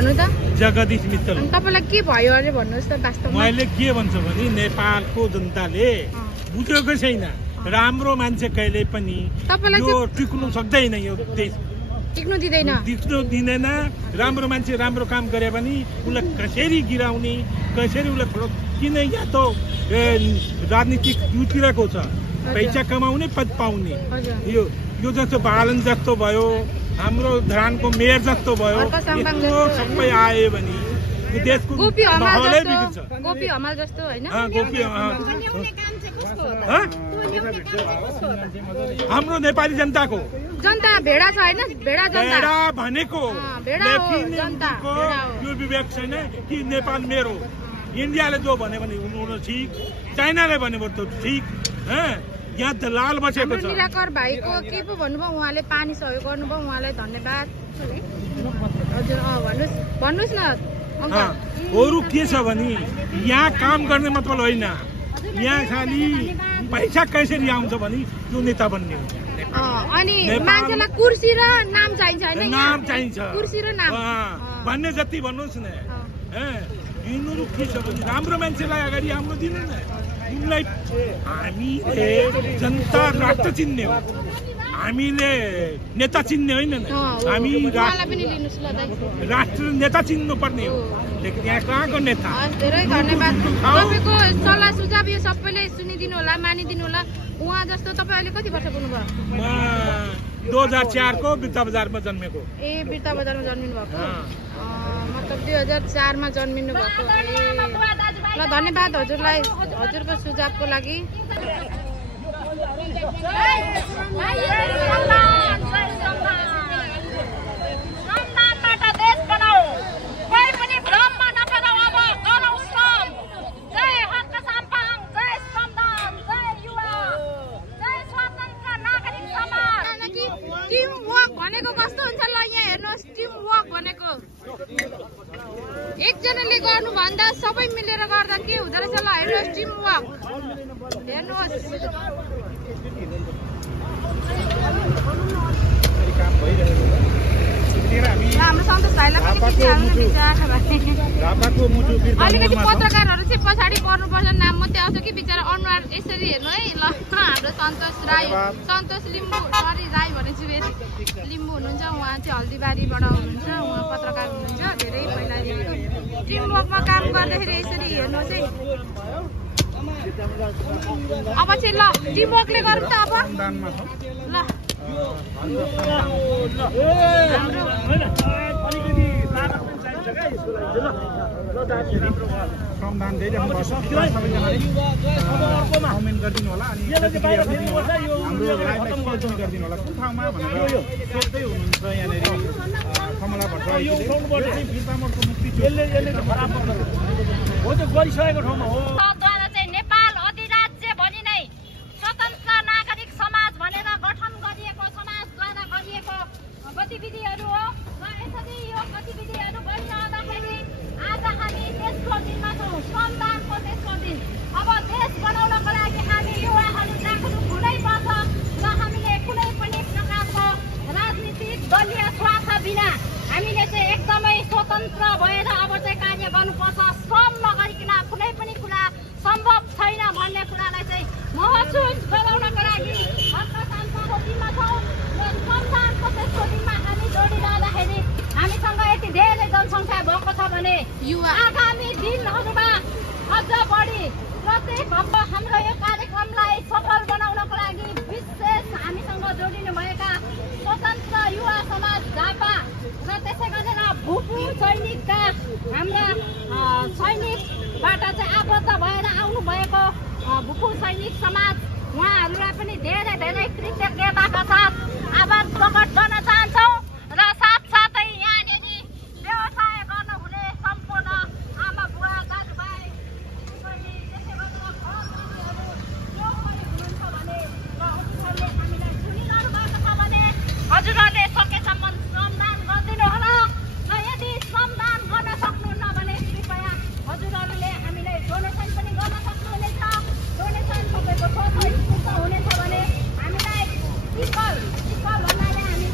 भन्नु त? जगदीश मित्तल। अनि तपाईलाई के भयो अरे भन्नुस् त वास्तवमा? मैले के भन्छु भने नेपालको जनताले बुझेको छैन राम्रो मान्छे कहिले पनि यो टिक्नु सक्दैन, यो देश टिक्नु दिँदैन। राम्रो मान्छे राम्रो काम गरे पनि उसलाई कसरी गिराउने, कसरी उसलाई किन या त राजनीतिक युतिरहेको छ, पैसा कमाउने पद पाउने। यो जस्तो बालन जस्तो भयो, हाम्रो धरानको मेयर जस्तो भयो, सबै आयो भने देशको माहौलै बिग्रिन्छ। गोपी हमाल जस्तो हैन? हाम्रो नेपाली जनताको जनता भेडा छ हैन? भेडा भनेको यो विवेक छैन कि नेपाल मेरो, इन्डियाले जो भन्यो भने उनीहरू ठिक, चाइनाले भन्यो भने त ठिक। यहाँ दलाल बसेको छ। निराकर भाइको के पो भन्नुभयो, उहाँले पानी सहयोग गर्नुभयो, उहाँलाई धन्यवाद। हजुर भन्नुहोस् न। अरू के छ भने यहाँ काम गर्ने मतलब होइन, यहाँ खालि पैसा कसरी आउँछ भने त्यो नेता बन्ने हो। अनि मान्छेलाई कुर्सी र नाम चाहिन्छ हैन? नाम चाहिन्छ, कुर्सी र नाम भन्ने जति भन्नुहोस् न। यिनीहरू के छ भने राम्रो मान्छेलाई अगाडि आउनु दिनु न। उनलाई हामीले जनता राष्ट्र चिन्ने हो, हामीले नेता चिन्ने होइन। हामी राष्ट्र नेता चिन्नु पर्ने हो, यहाँ कहाँको नेता। धेरै धन्यवाद। तपाईँको सल्लाह सुझाव यो सबैले सुनिदिनु होला, मानिदिनु होला। उहाँ जस्तो तपाईँ अहिले कति वर्ष पुग्नुभयो? म 2004 को बिर्ता बजारमा जन्मेको। बिर्ता बजारमा जन्मिनु भएको, मतलब 2004 मा जन्मिनु भएको। ल धन्यवाद हजुरलाई, हजुरको सुझावको लागि। टिम वर्क भनेको कस्तो हुन्छ ल? यहाँ हेर्नुहोस्, टिम वर्क भनेको एकजनाले गर्नु भन्दा सबै मिलेर गर्दा के हुँदो रहेछ ल? हेर्नुहोस्, टिम वर्क हेर्नुहोस्। हाम्रो सन्तोष भाइलाई पनि अलिकति पत्रकारहरू चाहिँ पछाडि पर्नुपर्छ, नाम मात्रै आउँछ कि बिचरा अनुहार यसरी हेर्नु है। ल हाम्रो सन्तोष राई, सन्तोष लिम्बू, सरी राई भनेपछि फेरि लिम्बू हुनुहुन्छ, उहाँ चाहिँ हल्दीबारीबाट हुनुहुन्छ, उहाँ पत्रकार हुनुहुन्छ धेरै पहिला। टिमवर्कमा काम गर्दाखेरि यसरी हेर्नुहोस् है। अब चाहिँ ल टिमवर्कले गरौँ त अब। ल श्रमदान दिइराख्नु सबैजनाले कमेन्ट गरिदिनु होला, अनि हाम्रो लाइभलाई सेयर गरिदिनु होला। कुन ठाउँमा भनेर सोध्दै हुनुहुन्छ यहाँनिर कमला भट्टराईले बिर्तामोडको मुक्ति हो त्यो गरिसकेको ठाउँमा हो। नेपाल अधिराज्य भनी नै स्वतन्त्र नागरिक समाज भनेर गठन गरिएको समाजद्वारा गरिएको गतिविधिहरू हो। र यसरी यो गतिविधिहरू गरिरहँदाखेरि आज हामी देशको दिनमा छौँ, श्रमदानको देशको दिन। अब देश बनाउनको लागि हामी युवाहरू जागरुक हुनैपर्छ र हामीले कुनै पनि प्रकारको राजनीतिक दलीय स्वार्थ बिना हामीले चाहिँ एकदमै स्वतन्त्र भएर अब चाहिँ कार्य गर्नुपर्छ। श्रम नगरिकन कुनै पनि कुरा सम्भव छैन भन्ने कुरालाई चाहिँ महसुस गराउनको लागि हर्कशान्तको दिनमा छौँ र श्रमदानको देशको दिनमा हामी जोडिरहँदाखेरि हामीसँग यति धेरै जनसङ्ख्या भएको छ भने आगामी दिनहरूमा अझ बढी प्रत्येक हाम्रो यो कार्यक्रमलाई सफल बनाउनको लागि विशेष हामीसँग जोडिनुभएका स्वतन्त्र युवा समाज झापा र त्यसै गरेर भूपू सैनिकका हाम्रा सैनिकबाट चाहिँ आबद्ध भएर आउनुभएको भूपू सैनिक समाज, उहाँहरूलाई पनि धेरै धेरै कृतज्ञताका साथ आभार प्रकट गर्न चाहन्छौँ। र साथसाथै यहाँनिर व्यवसाय गर्नुहुने सम्पूर्ण आमा बुवा दाजुभाइ त्यसै गरेर हुनुहुन्छ भने र उनीहरूले हामीलाई सुनिरहनु भएको छ भने हजुरहरूले सकेसम्म श्रमदान गरिदिनु होला। र यदि श्रमदान गर्न सक्नुहुन्न भने कृपया हजुरहरूले हामीलाई डोनेसन पनि गर्न सक्नुहुनेछ। डोनेसन तपाईँको 600 हुनेछ भने हामीलाई टिकल भन्नाले हामी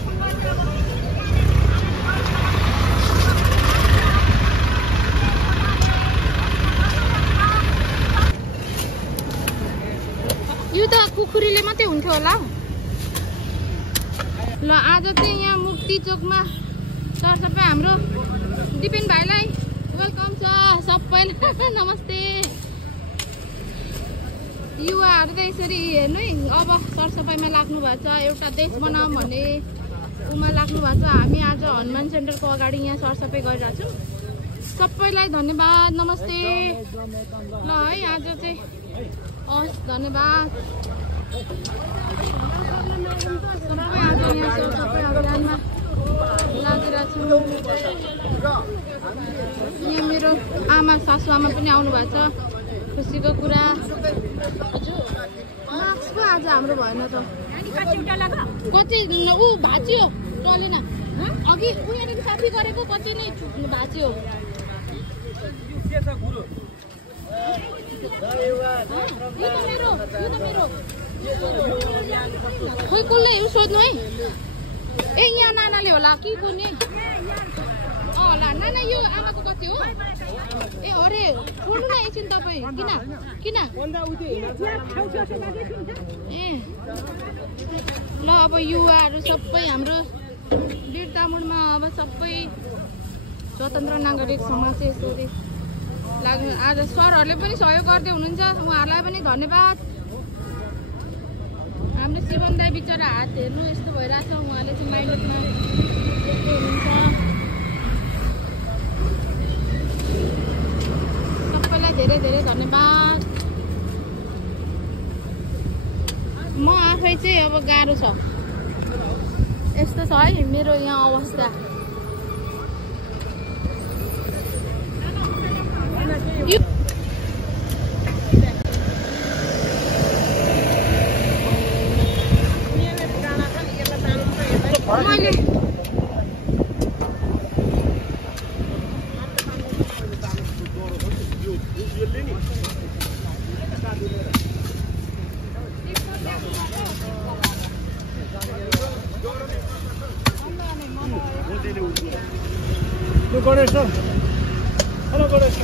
थियो होला। ल आज चाहिँ यहाँ मुक्ति चोकमा सरसफाइ हाम्रो दिपिन भाइलाई वेलकम छ सबैलाई नमस्ते। युवाहरू त यसरी हेर्नु है अब सरसफाइमा लाग्नु भएको छ, एउटा देश बनाऊँ भन्ने उमा लाग्नु भएको छ। हामी आज हनुमान सेन्टरको अगाडि यहाँ सरसफाइ गरिरहेको छौँ। सबैलाई धन्यवाद नमस्ते। ल है आज चाहिँ हस् धन्यवाद। सबै आज यहाँ सरसफाइ अभियानमा लागिरहेको छु। यहाँ मेरो आमा सासुआमा पनि आउनु भएको छ, खुसीको कुरा। मास्क पो आज हाम्रो भएन त, कति ऊ भाँच्यो टलेन। अघि ऊ यहाँनिर साथी गरेको कति नै भाँच्यो। खोइ कसले सोध्नु है। ए यहाँ नानाले होला कि कुनै होला। नाना यो आमाको कति हो? ए अरे छोड्नु न एकछिन तपाईँ। किन ए ल अब युवाहरू सबै हाम्रो वीरतामुडमा अब सबै स्वतन्त्र नागरिक समाज चाहिँ यसरी लाग्नु। आज सरहरूले पनि सहयोग गर्दै हुनुहुन्छ, उहाँहरूलाई पनि धन्यवाद। हाम्रो शिवन दाई बिचरा हात हेर्नु यस्तो भइरहेछ, उहाँले चाहिँ माइलेजमा हुनुहुन्छ। सबैलाई धेरै धेरै धन्यवाद। म आफै चाहिँ अब गाह्रो छ, यस्तो छ है मेरो यहाँ अवस्था। गणेश हेलो गणेश